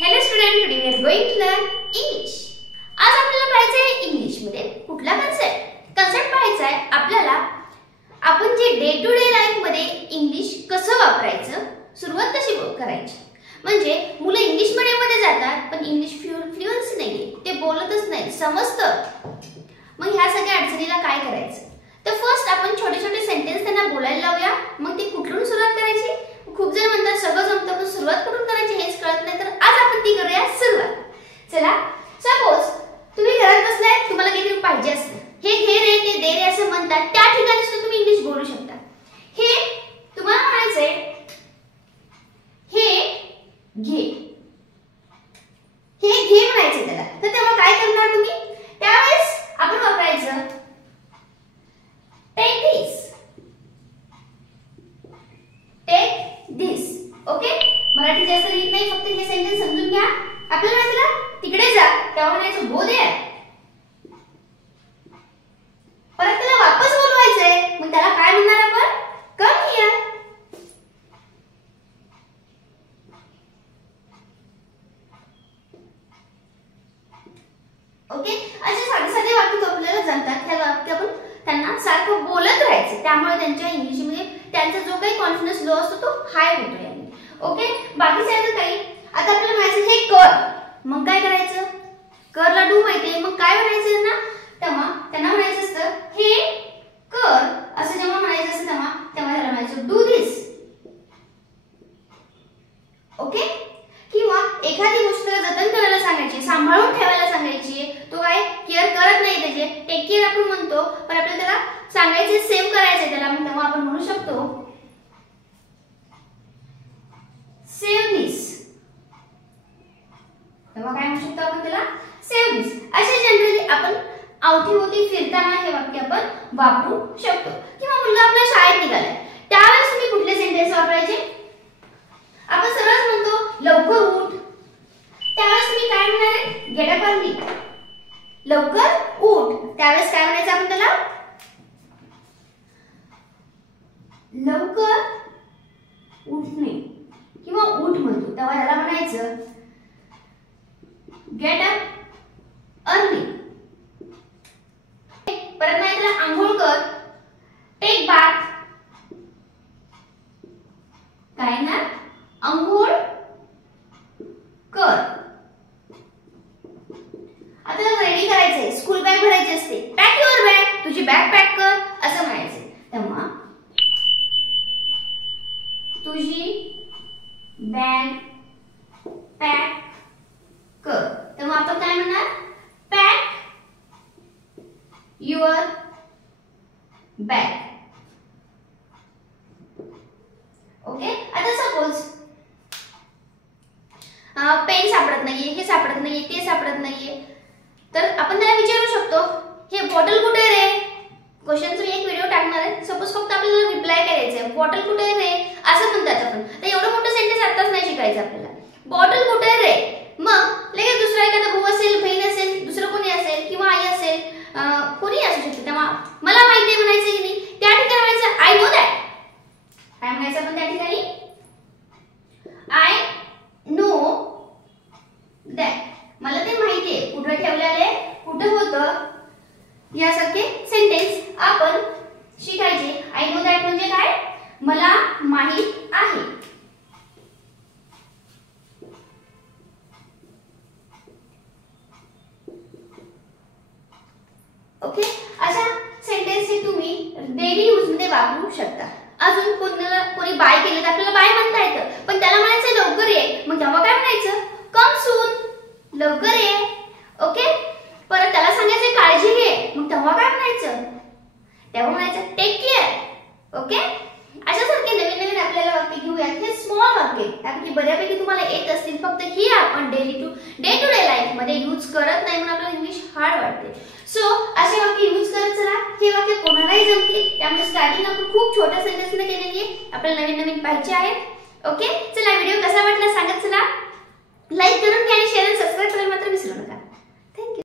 Hello student, today we are going to learn English. आज आपल्याला पाहायचं आहे इंग्लिश मध्ये कुठला कन्सेप्ट पाहायचा आहे आपल्याला. आपण जे डे टू डे लाईफ मध्ये इंग्लिश कसं वापरायचं, सुरुवात कशी करायची. म्हणजे मुलं इंग्लिश मीडियम मध्ये जातात पण इंग्लिश फ्लुएन्सी नाहीये, ते बोलतच नाही, समजतं. मग ह्या सगळ्या अडचणीला काय करायचं. तर फर्स्ट आपण छोटे छोटे सेंटेन्स त्यांना बोलायला लावूया. मग ते कुठून सुरुवात करायची. खूप जण म्हणतात सगळं जमतं पण सुरुवात कुठून करायची हेच कळत नाही, तर आज आपण ती करूया सुरुवात. चला, सपोज तुम्ही घरात बसलाय, तुम्हाला काहीतरी पाहिजे असतं. हे घे रे, ते दे रे असं म्हणतात, त्या ठिकाणी सुद्धा तुम्ही इंग्लिश बोलू शकता. हे तुम्हाला म्हणायचंय, हे घे, हे घे म्हणायचं त्याला. तर तेव्हा काय करणार तुम्ही. त्यावेळेस आपण वापरायचं टेक दिस, टेक दिस. ओके, मराठी जास्त लिहित नाही, फक्त हे सेंटेन्स समजून घ्या. आपल्याला म्हणायचं तिकडे जा, तेव्हा म्हणायचं गो देअर. परत त्याला वापस बोलवायचंय, मग त्याला काय म्हणणार आपण, कम हिअर. ओके, असे साधे साधे वाक्य आपल्याला जमतात. ह्या वाक्य आपण त्यांना सारखं बोलत राहायचं, त्यामुळे त्यांच्या इंग्लिशमध्ये त्यांचा जो काही कॉन्फिडन्स लो असतो तो हाय होतो याने. ओके, बाकी सगळं काही. आता आपल्याला म्हणायचं हे कर, मग काय करायचं, करला डू माहितीये, मग काय म्हणायचं ना, तेव्हा त्यांना म्हणायचं असतं हे कर असं. जेव्हा म्हणायचं असतं तेव्हा त्याला म्हणायचं डू दिस. ओके, किंवा एखादी गोष्ट जतन करायला सांगायची, सांभाळून ठेवायला सांगायची, तो काय केअर करत नाही त्याचे, टेक केअर आपण म्हणतो, पण आपल्याला त्याला सांगायचे सेव्ह करायचे त्याला, मग तेव्हा आपण म्हणू शकतो सेव्ह दिस. तेव्हा काय म्हणू शकतो आपण त्याला, सेव्ह दिस. असे जनरली आपण अवतीभोवती फिरताना हे वाक्य आपण वापरू शकतो. किंवा मुलगा आपल्या शाळेत निघालाय, त्यावेळेस तुम्ही कुठले सेंटेन्स वापरायचे. आपण सरळ म्हणतो लवकर उठ, त्यावेळेस तुम्ही काय म्हणणार, गेट अप अर्ली, लवकर उठ. त्यावेळेस काय म्हणायचं आपण त्याला, लवकर उठणे, किंवा उठ म्हणतो तेव्हा याला म्हणायचं गेट अप अर्ली. परत म्हणायचं आंघोळ कर, टेक बाथ. काय ना, आंघोळ कर. आता रेडी करायचंय, स्कूल बॅग भरायची असते, पॅक युअर बॅग, तुझी बॅग पॅक कर असं म्हणायचं. तेव्हा तुझी बॅग पॅक कर, तेव्हा आपण काय म्हणणार, पॅक युअर बॅग. ओके, आता सपोज पेन सापडत नाहीये, हे सापडत नाहीये, ते सापडत नाहीये, तर आपण त्याला विचारू शकतो हे बॉटल कुठे रे. क्वेश्चनचा एक व्हिडिओ टाकणार आहे, सपोज फक्त आपल्याला रिप्लाय करायचं आहे बॉटल कुठे रे असं म्हणतात आपण. तर एवढं मोठं सेंटेन्स आताच नाही शिकायचं आपल्याला. बॉटल कुठे रे, मग लगेच दुसरा एखादा भाऊ असेल, बहीण असेल, दुसरं कोणी असेल, किंवा आई असेल, कोणी असू शकते, तेव्हा मला माहिती आहे म्हणायचं की नाही. त्या ठिकाणी म्हणायचं आय नो दॅट. काय म्हणायचं आपण त्या ठिकाणी, आय नो दॅट. मला ते माहिती आहे, कुठं ठेवलेले, कुठं होतं, यासारखे सेंटेन्स आपण शिकायचे. आय नो दॅट म्हणजे काय, मला माहित आहे. ओके, अशा सेंटेन्स हे तुम्ही डेली यूज मध्ये वापरू शकता. अजून कोणी बाय केलं तर आपल्याला बाय म्हणता येतं, पण त्याला म्हणायचं लवकर ये, मग तेव्हा काय म्हणायचं, कम सून, लवकर ये. ओके, परत त्याला सांगायचं काळजी घे, मग तेव्हा काय म्हणायचं, तेव्हा म्हणायचं टेक केअर. ओके, अशासारखे नवीन नवीन आपल्याला वाक्य घेऊयात. हे स्मॉल वाक्य त्यापैकी बऱ्यापैकी तुम्हाला येत असतील, फक्त ही आपण डे टू डे लाईफ मध्ये यूज करत नाही, म्हणून आपल्याला इंग्लिश हार्ड वाटते. सो असे वाक्य यूज करत चला. हे वाक्य कोणालाही जमतील, त्यामुळे स्टार्टिंग आपण खूप छोट्या सेंटेन्सने केलेली आहे, आपल्याला नवीन नवीन पाहिजे आहे. ओके, चला व्हिडिओ कसा वाटला सांगत चला. लाईक करून घ्या आणि शेअर आणि सबस्क्राईब करायला मात्र विसरू नका.